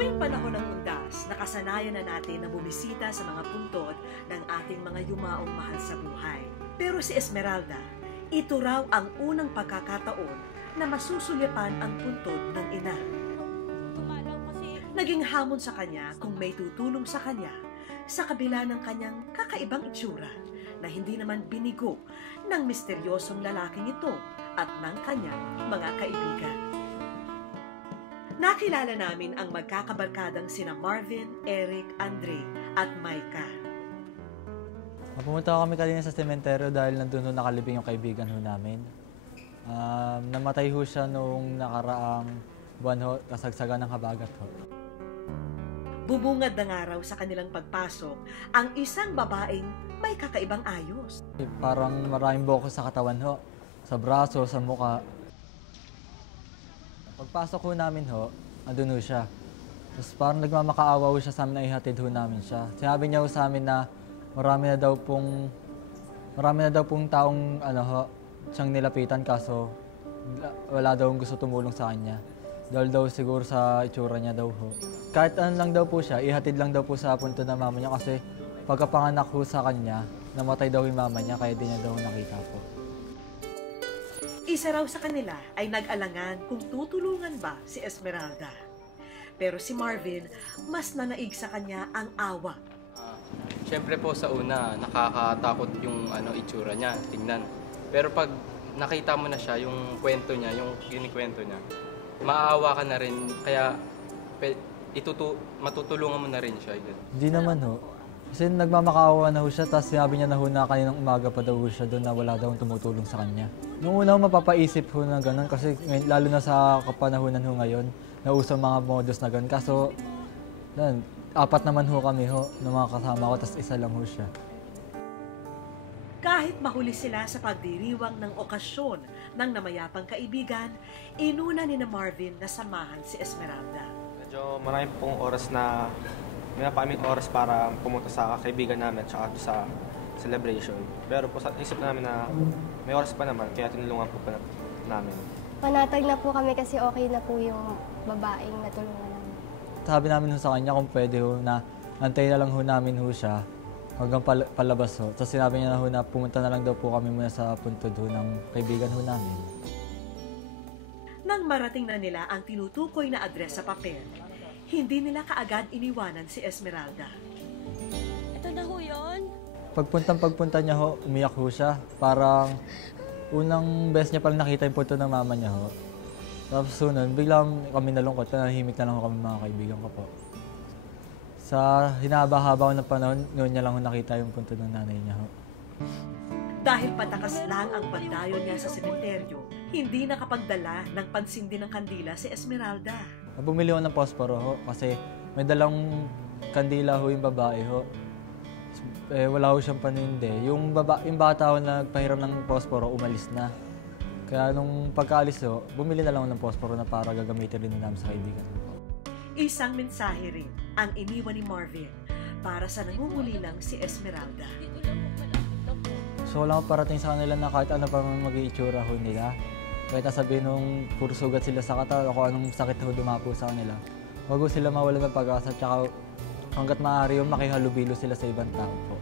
Tuwing panahon ng undas, nakasanayan na natin na bumisita sa mga puntod ng ating mga yumaong mahal sa buhay. Pero si Esmeralda, ito raw ang unang pagkakataon na masusulyapan ang puntod ng ina. Naging hamon sa kanya kung may tutulong sa kanya sa kabila ng kanyang kakaibang itsura na hindi naman binigo ng misteryosong lalaking ito at ng kanyang mga kaibigan. Nakilala namin ang magkakabarkadang sina Marvin, Eric, Andre at Micah. Pumunta kami kanina sa sementeryo dahil nandun ho nakalibing yung kaibigan ho namin. Namatay ho siya noong nakaraang buwan ho, kasagsagan ng habagat ho. Bubungad ng araw sa kanilang pagpasok ang isang babaeng may kakaibang ayos. Parang maraming bokos sa katawan ho, sa braso, sa muka. Pagpasok ho namin ho, andun ho siya. Tapos parang nagmamakaawa ho siya sa amin na ihatid ho namin siya. Sinabi niya ho sa amin na marami na daw pong taong siyang nilapitan kaso wala daw gusto tumulong sa kanya. Dahil daw siguro sa itsura niya daw ho. Kahit ano lang daw po siya, ihatid lang daw po sa punto ng mama niya kasi pagkapanganak ho sa kanya, namatay daw yung mama niya kaya di niya daw nakita po. Isa raw sa kanila ay nag-alangan kung tutulungan ba si Esmeralda. Pero si Marvin, mas nanaig sa kanya ang awa. Siyempre po sa una, nakakatakot yung itsura niya, tingnan. Pero pag nakita mo na siya, yung kwento niya, yung kinikwento niya, maaawa ka na rin, kaya matutulungan mo na rin siya. Hindi naman ho. Kasi nagmamakaawa na ho siya, tapos sinabi niya na ho na kaninang umaga pa daw ho siya doon na wala daw tumutulong sa kanya. Nung una ho mapapaisip ho na gano'n kasi lalo na sa kapanahunan ho ngayon, na usang mga modus na gano'n. Kaso, apat naman ho kami ho, ng mga kasama ko, tapos isa lang ho siya. Kahit mahuli sila sa pagdiriwang ng okasyon ng namayapang kaibigan, inuna ni na Marvin na samahan si Esmeralda. Medyo marami pong oras na, may napaming oras para pumunta sa kaibigan namin at sa celebration. Pero po sa isip namin na may oras pa naman, kaya tinulungan po pa namin. Panatag na po kami kasi okay na po yung babaeng natulungan namin. Sabi namin ho sa kanya kung pwede ho na antayin na lang ho namin ho siya hanggang palabas ho. Tapos sinabi niya na ho na pumunta na lang daw po kami muna sa puntod ho ng kaibigan ho namin. Nang marating na nila ang tinutukoy na address sa papel, hindi nila kaagad iniwanan si Esmeralda. Ito na ho yun? Pagpunta niya ho, umiyak ho siya. Parang unang beses niya palang nakita yung punto ng mama niya ho. Tapos sunod, biglang kami nalungkot, nahimik na lang ho kami mga kaibigan ko po. Sa hinaba-haba ng panahon, noon niya lang ho nakita yung punto ng nanay niya ho. Dahil patakas lang ang pagdayo niya sa sementeryo, hindi nakapagdala ng pansindi ng kandila si Esmeralda. Bumili ho ng posporo ho kasi may dalang kandila ho yung babae ho. Wala ho siyang panindi. Yung bata ho na nagpahiram ng posporo, umalis na. Kaya nung pagkaalis ho, bumili na lang ng posporo na para gagamitin rin namin sa kaibigan ko. Isang mensahe rin ang iniwan ni Marvin para sa nangungulilang si Esmeralda. So wala akong parating sa kanila na kahit ano pa mag-iitsura ho nila. Kahit sabihin nung puro sugat sila sa katawan o kung anong sakit ho dumapo sa kanila. Huwag sila mawalan ng pag-asa, tsaka hanggat maaari yung makihalubilo sila sa ibang tao po.